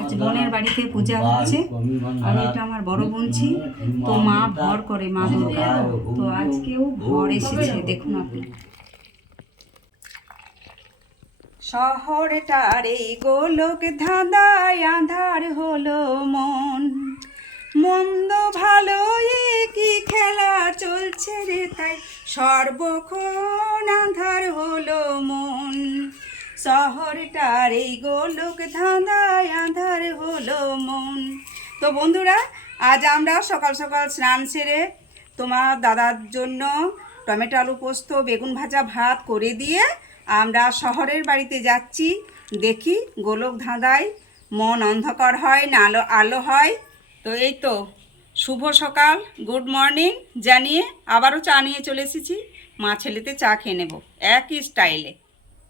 আজ বোনের বাড়িতে পূজা হচ্ছে আর এটা আমার বড় বোনছি। তো মা ভর করে, মা দুর্গা। তো আজকেও ভর এসেছে, দেখুন আপনি। শহরটার এই গোলক ধাঁধায় আঁধার হলো মন, মন্দ ভালো কি খেলা চলছে রে, তাই সর্বক্ষণ আঁধার হলো মন। শহরটার এই গোলক ধাঁধায় আঁধার হলো মন। তো বন্ধুরা, আজ আমরা সকাল সকাল স্নান সেরে তোমার দাদার জন্য টমেটো আলু পোস্ত বেগুন ভাজা ভাত করে দিয়ে আমরা শহরের বাড়িতে যাচ্ছি। দেখি গোলক ধাঁধায় মন অন্ধকার হয় না আলো আলো হয়। তো এই তো শুভ সকাল, গুড মর্নিং জানিয়ে আবারও চা নিয়ে চলে এসেছি। মা ছেলেতে চা খেয়ে নেব একই স্টাইলে।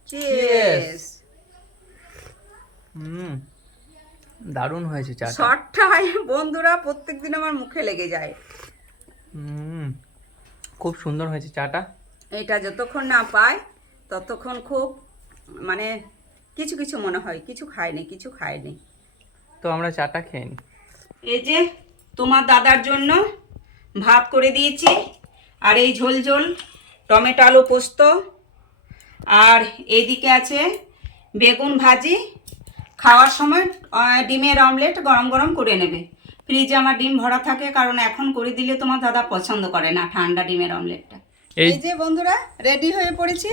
চিয়ার্স। দারুণ হয়েছে চাটা। শর্টটাই বন্ধুরা প্রত্যেকদিন আমার মুখে লেগে যায়। খুব সুন্দর হয়েছে চাটা। এটা যতক্ষণ না পাই ততক্ষণ খুব মানে কিছু কিছু মনে হয় কিছু খায়নি। তো আমরা চাটা খেয়ে নিই। এই যে তোমার দাদার জন্য ভাত করে দিয়েছি, আর এই ঝোল ঝোল টমেটো আলু পোস্ত, আর এইদিকে আছে বেগুন ভাজি। খাওয়ার সময় ডিমের অমলেট গরম গরম করে নেবে। ফ্রিজে আমার ডিম ভরা থাকে, কারণ এখন করে দিলে তোমার দাদা পছন্দ করে না ঠান্ডা ডিমের অমলেটটা। এই যে বন্ধুরা রেডি হয়ে পড়েছি,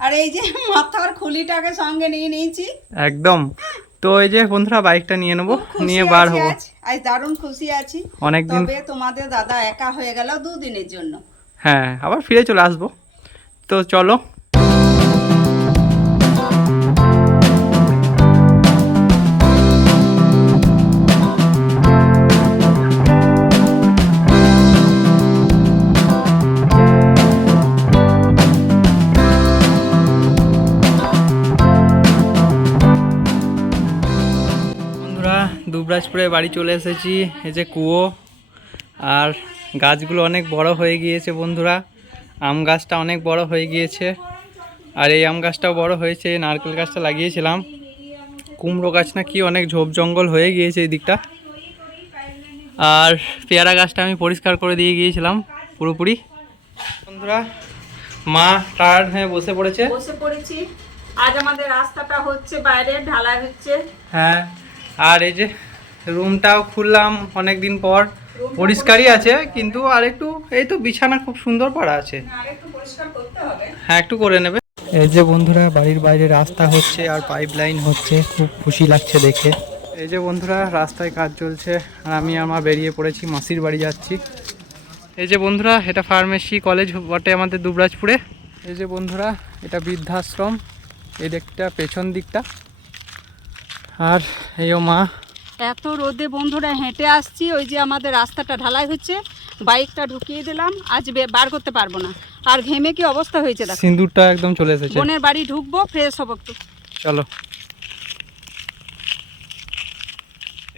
আর এই যে মাথার খুলিটাকে সঙ্গে নিয়ে নিয়েছি একদম। তো এই যে বন্ধুরা বাইকটা নিয়ে নেবো, নিয়ে বার হবো। আজ দারুণ খুশি আছি। অনেকদিন তবে তোমাদের দাদা একা হয়ে গেল দুদিনের জন্য। হ্যাঁ, আবার ফিরে চলে আসবো। তো চলো। দুবরাজপুরে বাড়ি চলে এসেছি। এই যে কুয়ো, আর গাছগুলো অনেক বড় হয়ে গিয়েছে বন্ধুরা। আম গাছটা অনেক বড় হয়ে গিয়েছে, আর এই আম গাছটাও বড় হয়েছে। নারকেল গাছটা লাগিয়েছিলাম, কুমড়ো গাছ না কি অনেক ঝোপ জঙ্গল হয়ে গিয়েছে এই দিকটা। আর পেয়ারা গাছটা আমি পরিষ্কার করে দিয়ে গিয়েছিলাম পুরোপুরি। বন্ধুরা, মা টায়ার্ড হয়ে বসে পড়েছি। আজ আমাদের রাস্তাটা হচ্ছে বাইরে ঢালাই হচ্ছে। হ্যাঁ, আর এই যে রুমটাও খুললাম অনেক দিন পর। পরিষ্কারই আছে, কিন্তু আর একটু এই তো বিছানা খুব সুন্দর পাড়া আছে, হ্যাঁ একটু করে নেবে। এই যে বন্ধুরা বাড়ির বাইরে রাস্তা হচ্ছে আর পাইপ লাইন হচ্ছে, খুব খুশি লাগছে দেখে। এই যে বন্ধুরা রাস্তায় কাজ চলছে, আর আমি আমার বেরিয়ে পড়েছি, মাসির বাড়ি যাচ্ছি। এই যে বন্ধুরা এটা ফার্মেসি কলেজ বটে আমাদের দুবরাজপুরে। এই যে বন্ধুরা এটা বৃদ্ধাশ্রম, এই দিকটা পেছন দিকটা। আর এইও মা। এত রোদে বন্ধুরা হেঁটে আসছি, ওই যে আমাদের রাস্তাটা ঢালাই হচ্ছে, বাইকটা ঢুকিয়ে দিলাম, আজ বার করতে পারবো না। আর ঘেমে কি অবস্থা হয়েছে দেখো, সিঁদুরটা একদম চলে এসেছে। বোনের বাড়ি ঢুকবো, ফ্রেশ হবো একটু, চলো।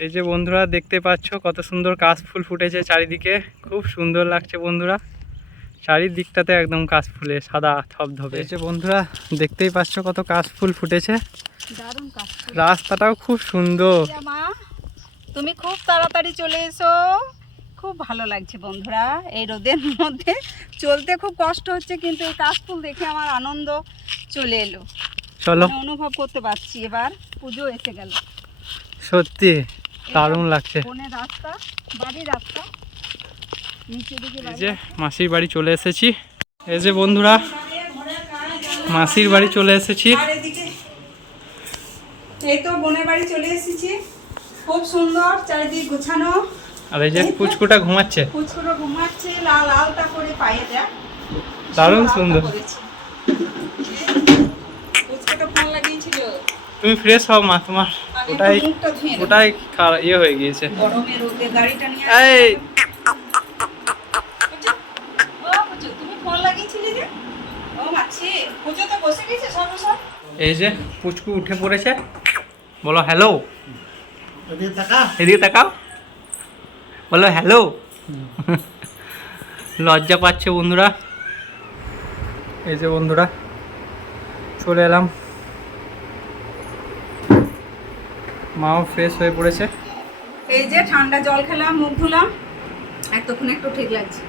এই যে বন্ধুরা দেখতে পাচ্ছ কত সুন্দর কাশফুল ফুটেছে চারিদিকে, খুব সুন্দর লাগছে বন্ধুরা। চারিদিকটাতে একদম কাশফুলে সাদা ধবধবে। এই যে বন্ধুরা দেখতেই পাচ্ছ কত কাশফুল ফুটেছে, দারুণ কাশফুল। রাস্তাটাও খুব সুন্দর। মা তুমি খুব তাড়াতাড়ি চলে এসো, খুব ভালো লাগছে বন্ধুরা। এই রোদের মধ্যে চলতে খুব কষ্ট হচ্ছে, কিন্তু এই কাশফুল দেখে আমার আনন্দ চলে এলো। চলো, অনুভব করতে পারছি এবার পুজো এসে গেল। সত্যি দারুণ লাগছে। বনের রাস্তা, বাড়ির রাস্তা, নিচে দিকে এই যে মাসির বাড়ি চলে এসেছি। এই যে বন্ধুরা মাসির বাড়ি চলে এসেছি। এই তো বোনের বাড়ি চলে এসেছি, খুব সুন্দর চারিদিক গোছানো। আর এই যে পুচকুটা ঘুমাচ্ছে, লাল লালটা করে পায়ে দেয়, দারুণ সুন্দর। পুচকুটা ফোন লাগিয়েছিল। তুমি ফ্রেশ হও মা, তোমার ওটাই ইয়ে হয়ে গিয়েছে গরমে রোদে। গাড়িটা নিয়ে এই তুমি ফোন লাগিয়েছিলে যে, ও মাছি পুজো তো বসে গেছে সব। এই যে পুচকু উঠে পড়েছে, বলো হ্যালো, এদিকে তাকাও, বলো হ্যালো। লজ্জা পাচ্ছে বন্ধুরা। এই যে বন্ধুরা চলে এলাম মাও ফ্রেশ হয়ে পড়েছে। এই যে ঠান্ডা জল খেলাম, মুখ ধুলাম, এতক্ষণ একটু ঠিক লাগছে।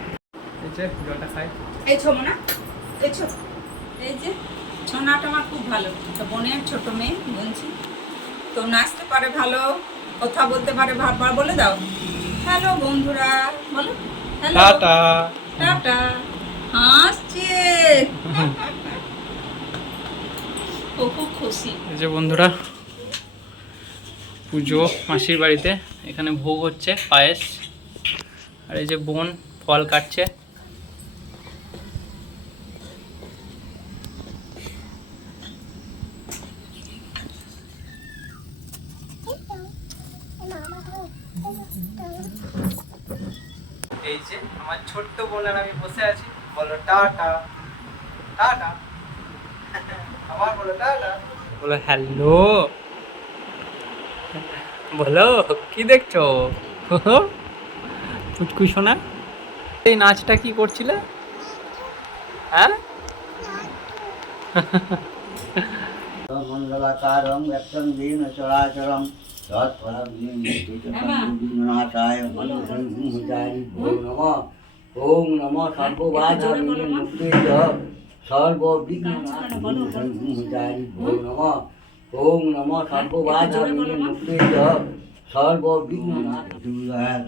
এই যে জলটা খাই। এই ছোমো না, এই ছো, এই যে ছোনাটা আমার খুব ভালো, তো বোনের ছোট মেয়ে বলছি, তো নাচতে পারে ভালো, কথা বলতে পারে, ভাববার বলে দাও হ্যালো বন্ধুরা, বলো হ্যালো, টাটা। টাটা, হাসছে, ও খুব খুশি। এই যে বন্ধুরা পুজো মাসির বাড়িতে, এখানে ভোগ হচ্ছে পায়েস, আর এই যে বোন ফল কাটছে। এই যে আমার ছোট্ট বোন আর আমি বসে আছি, বলো টাটা টাটা, আবার বলো টাটা, বলো হ্যালো, বলো কি দেখছো ফুচকু শোনা। এই নাচটা কি করছিলে? হ্যাঁ মঙ্গলাকারং ব্যক্তং দীন চরাচরং তৎফলং বিঘ্ননাশায় মনোসংহিতায় ভো নমঃ। ওম নমঃ সর্ববাধাবিঘ্ন মুক্তেয় সর্ববিঘ্ননাশায় ভো নমঃ। ওম নমঃ সর্ববাধাবিঘ্ন মুক্তেয় সর্ববিঘ্ননাশায়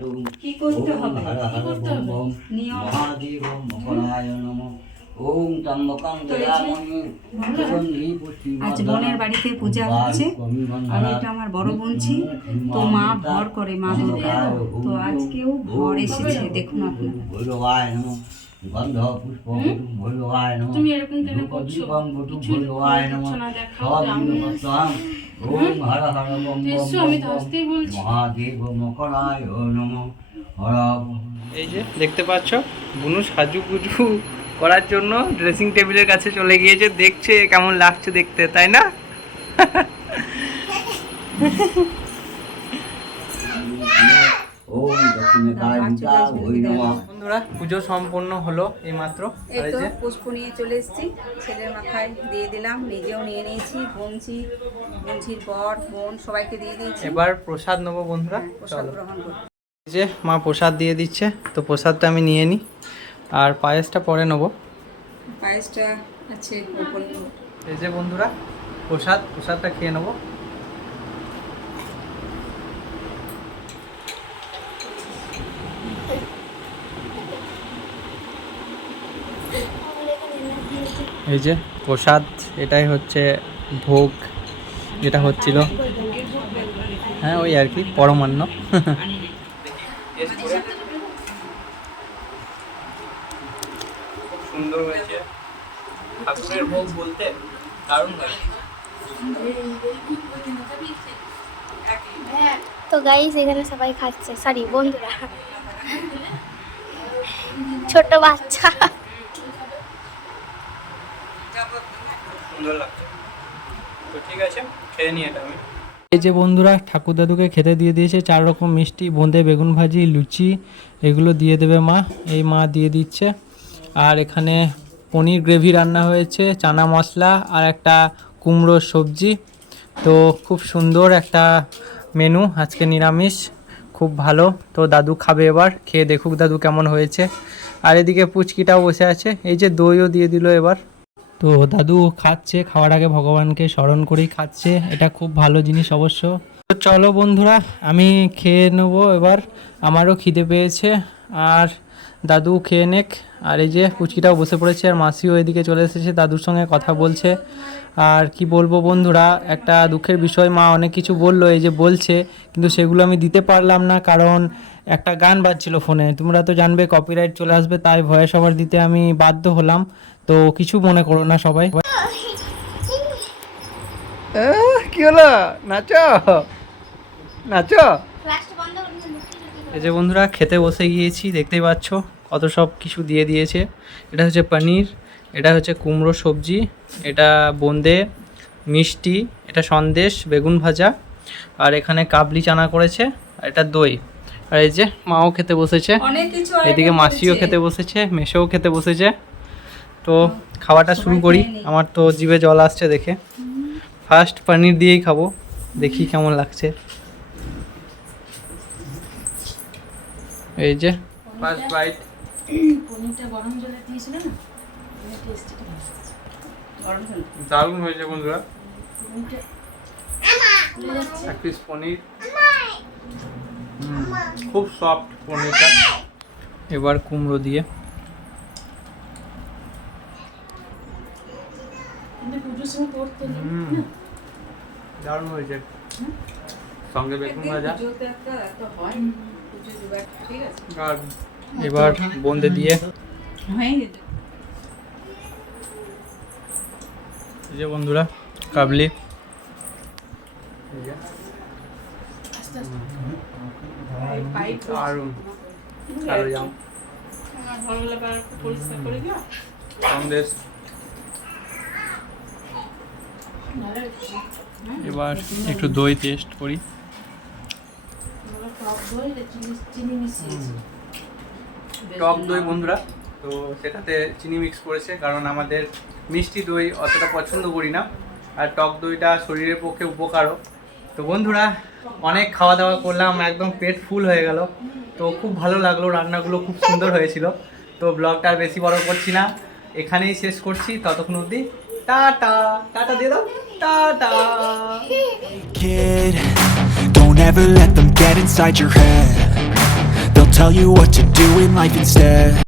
কি করতে হবে? হর হর বম বম মহাদেব মকরায় নমঃ। ওম ত্রম্বকং দয়াময়ী সুগন্ধি পুষ্টিবর্ধনং। আজ বোনের বাড়িতে পূজা হচ্ছে, আর এটা আমার বড় বোনছি, তো মা ভর করে, মা দুর্গা, তো আজকেও ভর এসেছে, দেখুন আপনারা। ভৈরবায় নমঃ। গন্ধ পুষ্প ভৈরবায় নমঃ। তুমি এরকম কেন করছো? দীপং কিছুই ভৈরবায় নমঃ। করছো না, দেখাও যে আমি সবিঘ্নপত্রং। ওম হর হর বম বম এসো, আমি তো বম আসতেই বলছি। মহাদেব মকরায় নমঃ। হর এই যে দেখতে পাচ্ছ বুনু সাজুগুজু করার জন্য ড্রেসিং টেবিলের কাছে চলে গিয়েছে, দেখছে কেমন লাগছে দেখতে, তাই না? ওম দক্ষিণেকায় বিদ্যা ওই নমঃ। বন্ধুরা পুজো সম্পূর্ণ হলো এইমাত্র। এই আর এই তো যে পুষ্প নিয়ে চলে এসেছি, ছেলের মাথায় দিয়ে দিলাম, নিজেও নিয়ে নিয়েছি, বঞ্চির বর বোন সবাইকে দিয়ে দিয়েছি। এবার প্রসাদ নেবো বন্ধুরা, প্রসাদ চলো। গ্রহণ করবো। এই যে মা প্রসাদ দিয়ে দিচ্ছে, তো প্রসাদটা আমি নিয়ে নিই, আর পায়েসটা পরে নেবো। পায়েসটা আছে ওপর নেবো। এই যে বন্ধুরা প্রসাদটা খেয়ে নেবো। এই যে প্রসাদ, এটাই হচ্ছে ভোগ যেটা হচ্ছিল, হ্যাঁ ওই আর কি পরমান্ন। সুন্দর হয়েছে, ঠাকুরের ভোগ বলতে দারুণ হয়েছে। তো গাইস এখানে সবাই খাচ্ছে, সরি বন্ধুরা, ছোট বাচ্চা। সুন্দর লাগছে, তো ঠিক আছে খেয়ে নিই এটা আমি। এই যে বন্ধুরা ঠাকুর দাদুকে খেতে দিয়ে দিয়েছে 4 রকম মিষ্টি, বোঁদে, বেগুন ভাজি, লুচি, এগুলো দিয়ে দেবে মা, এই মা দিয়ে দিচ্ছে। আর এখানে পনির গ্রেভি রান্না হয়েছে, চানা মশলা আর একটা কুমড়োর সবজি, তো খুব সুন্দর একটা মেনু আজকে, নিরামিষ, খুব ভালো। তো দাদু খাবে, এবার খেয়ে দেখুক দাদু কেমন হয়েছে। আর এদিকে পুচকিটাও বসে আছে, এই যে দইও দিয়ে দিল এবার। তো দাদু খাচ্ছে, খাওয়ার আগে ভগবানকে স্মরণ করেই খাচ্ছে, এটা খুব ভালো জিনিস অবশ্য। তো চলো বন্ধুরা আমি খেয়ে নেবো এবার, আমারও খিদে পেয়েছে, আর দাদু খেয়ে নেক। আর এই যে পুচকিটাও বসে পড়েছে, আর মাসিও এদিকে চলে এসেছে, দাদুর সঙ্গে কথা বলছে। আর কি বলবো বন্ধুরা, একটা দুঃখের বিষয়, মা অনেক কিছু বললো, এই যে বলছে, কিন্তু সেগুলো আমি দিতে পারলাম না, কারণ একটা গান বাজছিল ফোনে, তোমরা তো জানবে কপিরাইট চলে আসবে, তাই ভয়েস ওভার দিতে আমি বাধ্য হলাম। তো কিছু মনে করো না সবাই। কি হলো, নাচো নাচো। এই যে বন্ধুরা খেতে বসে গিয়েছি, দেখতেই পাচ্ছ কত সব কিছু দিয়ে দিয়েছে। এটা হচ্ছে পনির, এটা হচ্ছে কুমড়ো সবজি, এটা বোঁদে, মিষ্টি, এটা সন্দেশ, বেগুন ভাজা, আর এখানে কাবলি চানা করেছে, আর এটা দই। আর এই যে মাও খেতে বসেছে, অনেক কিছু এদিকে মাসিও খেতে বসেছে, মেসোও খেতে বসেছে। তো খাওয়াটা শুরু করি, আমার তো জিভে জল আসছে দেখে। ফার্স্ট পনির দিয়েই খাবো। দেখি কেমন লাগছে। এই যে ফার্স্ট বাইট। পনিরটা গরম জলে দিয়েছিল না, গরম জল দারুণ হয়েছে বন্ধুরা। পনিরটা এক পিস পনির, খুব সফট পনিরটা। এবার কুমড়ো দিয়ে পুজোর সময় করতে দারুণ হয়েছে, সঙ্গে বেগুন ভাজা। পুজোতে একটা এত হয়, পুজো জোগাড়, ঠিক আছে। আর এবার বোঁদে দিয়ে হয়ে গেছে। এই যে বন্ধুরা কাবলি। আস্তে আস্তে পাইপ দারুণ কালো জাম, ভালো লাগে, আর একটু পরিষ্কার করে দিও। সন্দেশ। ভালো এবার একটু দই টেস্ট করি। টক দই চিনি মিশিয়েছি। টক দই বন্ধুরা, তো সেটাতে চিনি মিক্স করেছে, কারণ আমাদের মিষ্টি দই অতটা পছন্দ করি না, আর টক দইটা শরীরের পক্ষে উপকারও। তো বন্ধুরা অনেক খাওয়া দাওয়া করলাম, একদম পেট ফুল হয়ে গেল। তো খুব ভালো লাগলো, রান্নাগুলো খুব সুন্দর হয়েছিল। তো ব্লগটা আর বেশি বড় করছি না, এখানেই শেষ করছি। ততক্ষণ অবধি টাটা। টাটা দিয়ে দাও, tata. Kid, don't ever let them get inside your head. They'll tell you what to do in life instead.